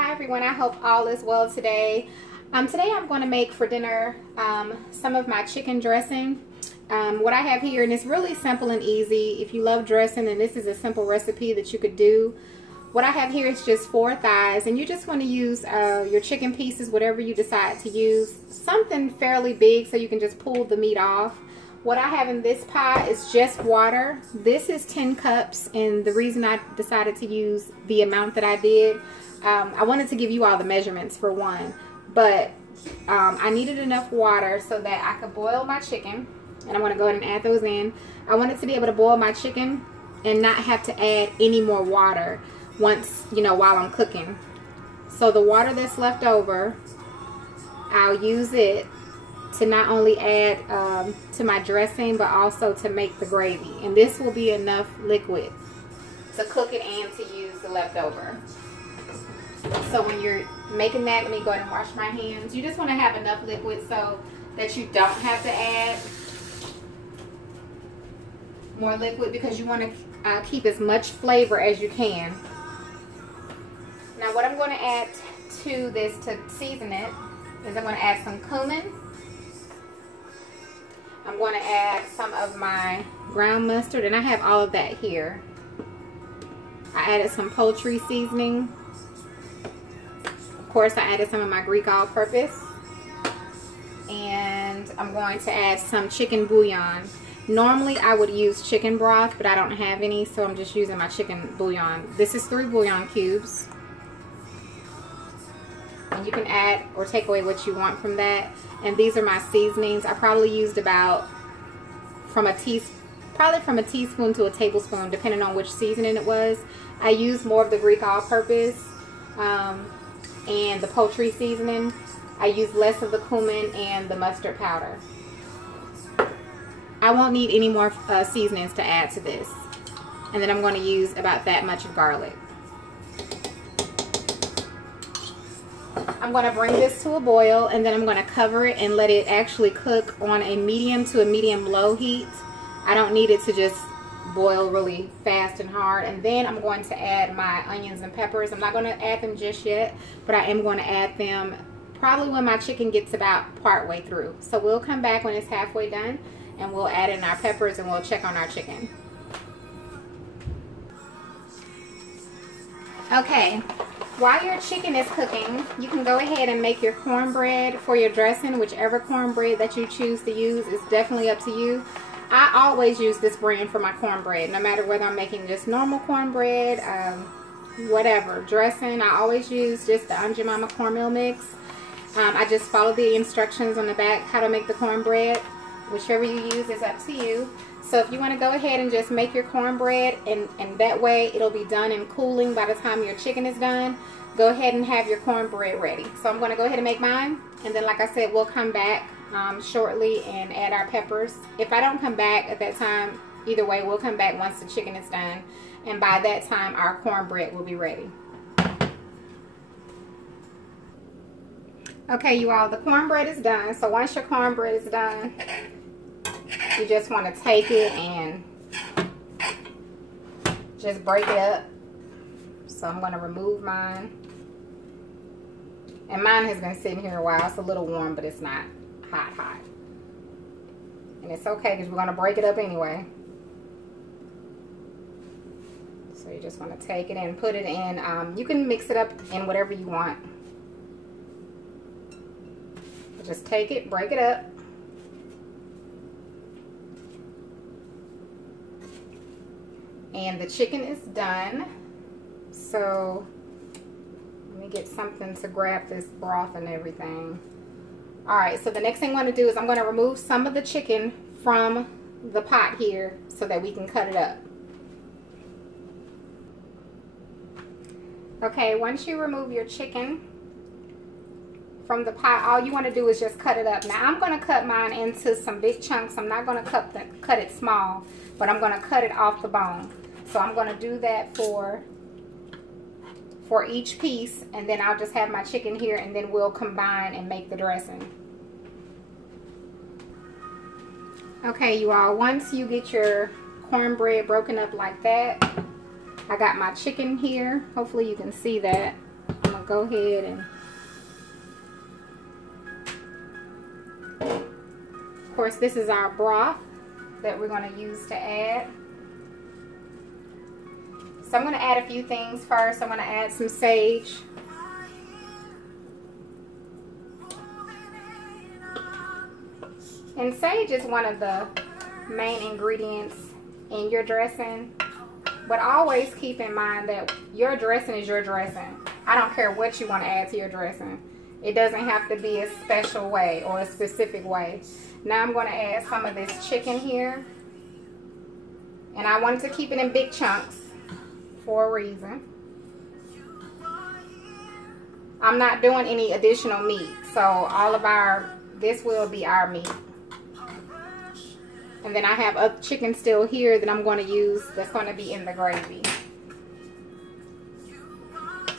Hi everyone, I hope all is well today. Today I'm going to make for dinner some of my chicken dressing. What I have here, and it's really simple and easy. If you love dressing, then this is a simple recipe that you could do. What I have here is just 4 thighs, and you just want to use your chicken pieces, whatever you decide to use. Something fairly big so you can just pull the meat off. What I have in this pot is just water. This is 10 cups, and the reason I decided to use the amount that I did, I wanted to give you all the measurements for one, but I needed enough water so that I could boil my chicken, and I'm going to go ahead and add those in. I wanted to be able to boil my chicken and not have to add any more water once, while I'm cooking. So the water that's left over, I'll use it to not only add to my dressing, but also to make the gravy. And this will be enough liquid to cook it and to use the leftover. So when you're making that, let me go ahead and wash my hands. You just want to have enough liquid so that you don't have to add more liquid, because you want to keep as much flavor as you can. Now what I'm going to add to this to season it is I'm going to add some cumin. I'm going to add some of my ground mustard, and I have all of that here. I added some poultry seasoning. Of course, I added some of my Greek all-purpose. And I'm going to add some chicken bouillon. Normally, I would use chicken broth, but I don't have any, so I'm just using my chicken bouillon. This is 3 bouillon cubes. And you can add or take away what you want from that. And these are my seasonings. I probably used about from a teaspoon to a tablespoon, depending on which seasoning it was. I used more of the Greek all-purpose and the poultry seasoning. I used less of the cumin and the mustard powder. I won't need any more seasonings to add to this. And then I'm going to use about that much of garlic. I'm going to bring this to a boil, and then I'm going to cover it and let it actually cook on a medium to a medium-low heat. I don't need it to just boil really fast and hard. And then I'm going to add my onions and peppers. I'm not going to add them just yet, but I am going to add them probably when my chicken gets about partway through. So we'll come back when it's halfway done, and we'll add in our peppers and we'll check on our chicken. Okay. While your chicken is cooking, you can go ahead and make your cornbread for your dressing. Whichever cornbread that you choose to use is definitely up to you. I always use this brand for my cornbread, no matter whether I'm making just normal cornbread, whatever, dressing. I always use just the Aunt Jemima cornmeal mix. I just follow the instructions on the back how to make the cornbread. Whichever you use is up to you. So if you want to go ahead and just make your cornbread, and that way it'll be done and cooling by the time your chicken is done, go ahead and have your cornbread ready. So I'm going to go ahead and make mine, and then like I said, we'll come back shortly and add our peppers. If I don't come back at that time, either way, we'll come back once the chicken is done, and by that time our cornbread will be ready. Okay, you all, the cornbread is done. So once your cornbread is done, you just want to take it and just break it up. So I'm going to remove mine. And mine has been sitting here a while. It's a little warm, but it's not hot. And it's okay because we're going to break it up anyway. So you just want to take it and put it in. You can mix it up in whatever you want. Just take it, break it up. And the chicken is done. So let me get something to grab this broth and everything. Alright, so the next thing I'm going to do is I'm going to remove some of the chicken from the pot here so that we can cut it up. Okay, once you remove your chicken from the pot, all you want to do is just cut it up. Now I'm going to cut mine into some big chunks. I'm not going to cut it small, but I'm going to cut it off the bone. So I'm going to do that for each piece, and then I'll just have my chicken here, and then we'll combine and make the dressing. Okay, you all, once you get your cornbread broken up like that, I got my chicken here. Hopefully you can see that. I'm going to go ahead and, of course, this is our broth that we're going to use to add. So I'm going to add a few things first. I'm going to add some sage. And sage is one of the main ingredients in your dressing. But always keep in mind that your dressing is your dressing. I don't care what you want to add to your dressing. It doesn't have to be a special way or a specific way. Now I'm going to add some of this chicken here. And I wanted to keep it in big chunks for a reason. I'm not doing any additional meat. So all of this will be our meat. And then I have a chicken still here that I'm going to use that's going to be in the gravy.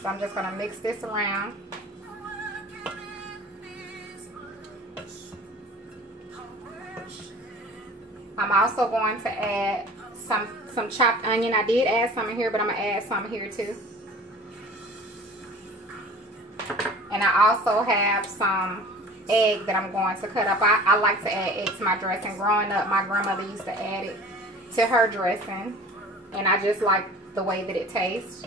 So I'm just going to mix this around. I'm also going to add some chopped onion. I did add some in here, but I'm going to add some here too. And I also have some egg that I'm going to cut up. I like to add egg to my dressing. Growing up, my grandmother used to add it to her dressing, and I just like the way that it tastes.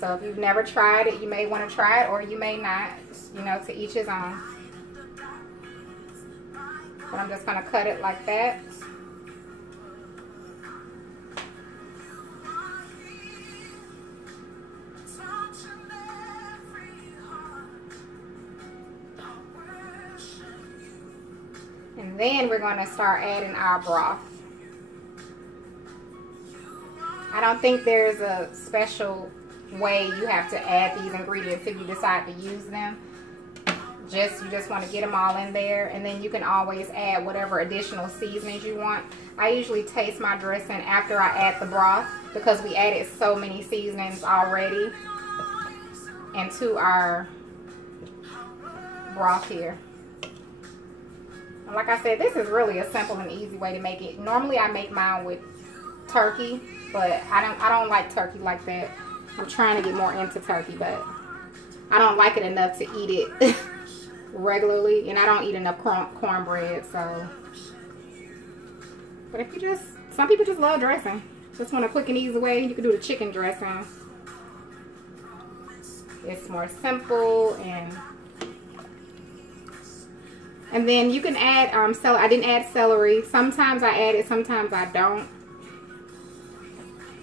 So if you've never tried it, you may want to try it, or you may not. You know, to each his own. But I'm just going to cut it like that. And then we're going to start adding our broth. I don't think there's a special way you have to add these ingredients if you decide to use them. You just want to get them all in there, and then you can always add whatever additional seasonings you want. I usually taste my dressing after I add the broth because we added so many seasonings already into our broth here. And like I said, this is really a simple and easy way to make it. Normally I make mine with turkey, but I don't like turkey like that. I'm trying to get more into turkey, but I don't like it enough to eat it regularly, and I don't eat enough cornbread, so. But if you some people just love dressing. Just want a quick and easy way, you can do the chicken dressing. It's more simple, and then you can add celery. I didn't add celery. Sometimes I add it, sometimes I don't.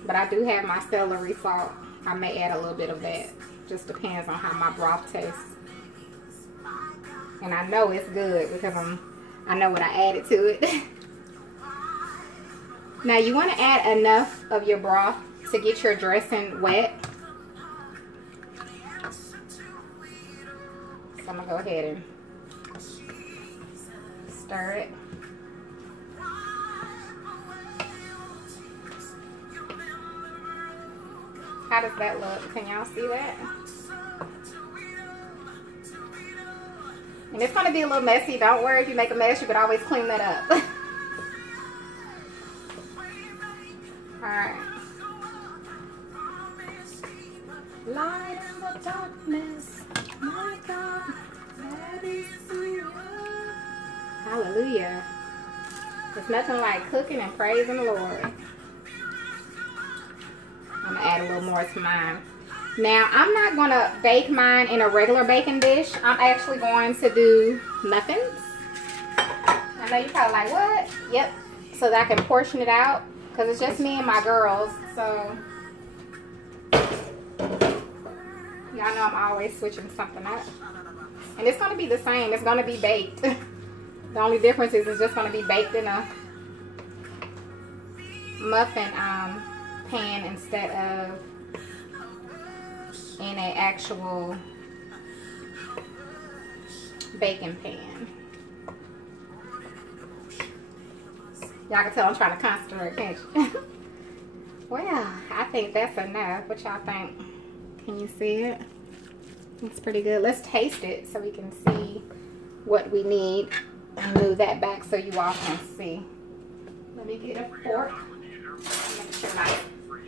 But I do have my celery salt. I may add a little bit of that. Just depends on how my broth tastes. And I know it's good because I know what I added to it. Now you want to add enough of your broth to get your dressing wet. So I'm going to go ahead and stir it. How does that look? Can y'all see that? And it's going to be a little messy. Don't worry if you make a mess. You can always clean that up. Alright. Light in the darkness. My God. That is you. Hallelujah. There's nothing like cooking and praising the Lord. I'm going to add a little more to mine. Now, I'm not going to bake mine in a regular baking dish. I'm actually going to do muffins. I know you're probably like, what? Yep. So that I can portion it out. Because it's just me and my girls. So, y'all know I'm always switching something up. And it's going to be the same. It's going to be baked. The only difference is it's just going to be baked in a muffin pan instead of in an actual baking pan. Y'all can tell I'm trying to concentrate, can't you? Well, I think that's enough. What y'all think? Can you see it? It's pretty good. Let's taste it so we can see what we need. I'll move that back so you all can see. Let me get a fork. Make sure my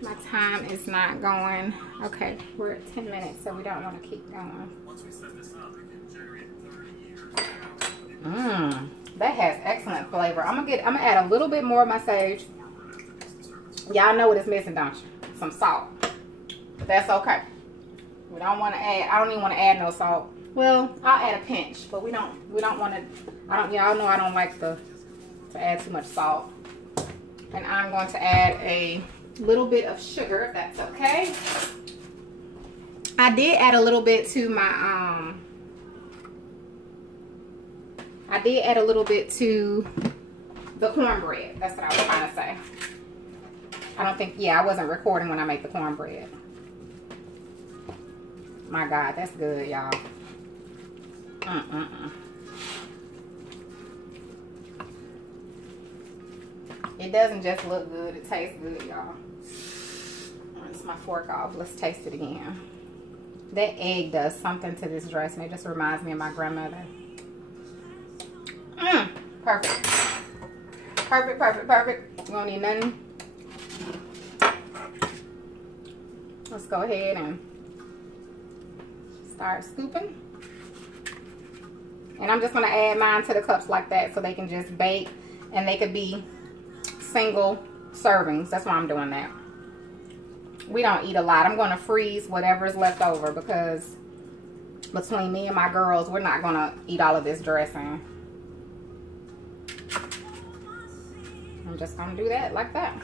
My time is not going. Okay, we're at 10 minutes, so we don't want to keep going. That has excellent flavor. I'm gonna add a little bit more of my sage. Y'all know what it's missing, don't you? Some salt. But that's okay. We don't want to add, I don't even want to add no salt. Well, I'll add a pinch, but we don't want to, y'all know I don't like to add too much salt. And I'm going to add a little bit of sugar, if that's okay. I did add a little bit to my, the cornbread. That's what I was trying to say. I don't think, yeah, I wasn't recording when I made the cornbread. My God, that's good, y'all. It doesn't just look good, it tastes good, y'all. Rinse my fork off. Let's taste it again. That egg does something to this dressing. It just reminds me of my grandmother. Perfect. Perfect, perfect, perfect. You don't need nothing. Let's go ahead and start scooping. And I'm just going to add mine to the cups like that so they can just bake and they could be single servings. That's why I'm doing that. We don't eat a lot. I'm going to freeze whatever's left over because between me and my girls, we're not going to eat all of this dressing. I'm just going to do that like that.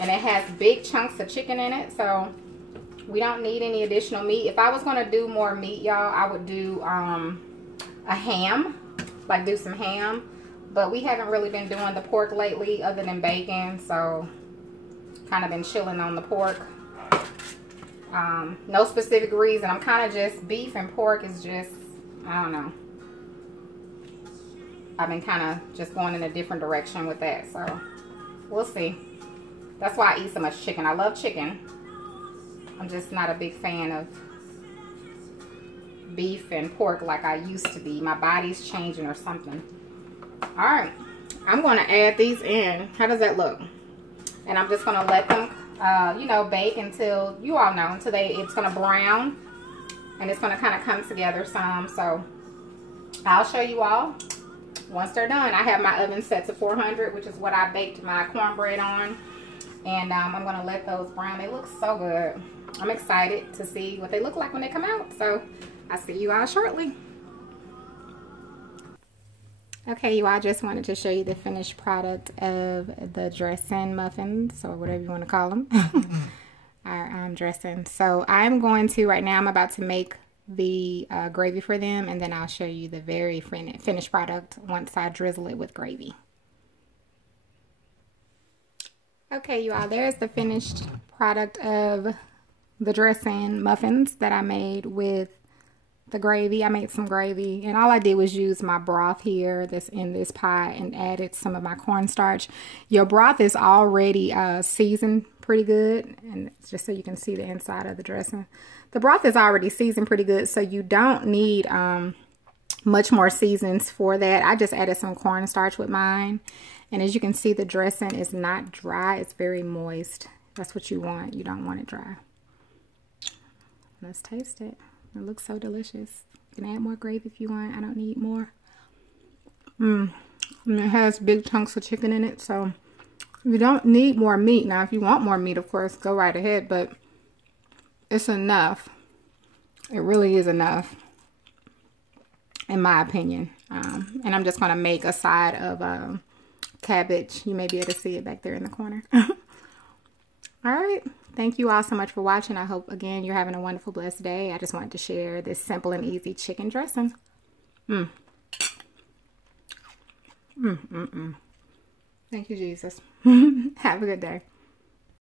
And it has big chunks of chicken in it, so we don't need any additional meat. If I was going to do more meat, y'all, I would do a ham, like do some ham. But we haven't really been doing the pork lately other than bacon, so kind of been chilling on the pork. No specific reason. I'm kind of just, beef and pork is just, I don't know. I've been kind of just going in a different direction with that, so we'll see. That's why I eat so much chicken. I love chicken. I'm just not a big fan of beef and pork like I used to be. My body's changing or something. All right, I'm going to add these in. How does that look? And I'm just going to let them, you know, bake until, you all know, until it's going to brown. And it's going to kind of come together some. So I'll show you all once they're done. I have my oven set to 400, which is what I baked my cornbread on. And I'm going to let those brown. They look so good. I'm excited to see what they look like when they come out. So I'll see you all shortly. Okay, you all, just wanted to show you the finished product of the dressing muffins, or whatever you want to call them. Our dressing. So I'm going to, right now, I'm about to make the gravy for them, and then I'll show you the very finished product once I drizzle it with gravy. Okay, you all, there's the finished product of the dressing muffins that I made with the gravy. I made some gravy, and all I did was use my broth here that's in this pot and added some of my cornstarch. Your broth is already seasoned pretty good, and just so you can see the inside of the dressing. The broth is already seasoned pretty good, so you don't need much more seasons for that. I just added some cornstarch with mine, and as you can see, the dressing is not dry. It's very moist. That's what you want. You don't want it dry. Let's taste it. It looks so delicious. You can add more gravy if you want. I don't need more. And it has big chunks of chicken in it, so you don't need more meat. Now, if you want more meat, of course, go right ahead, but it's enough. It really is enough, in my opinion. And I'm just going to make a side of cabbage. You may be able to see it back there in the corner. All right. Thank you all so much for watching. I hope, again, you're having a wonderful, blessed day. I just wanted to share this simple and easy chicken dressing. Thank you, Jesus. Have a good day.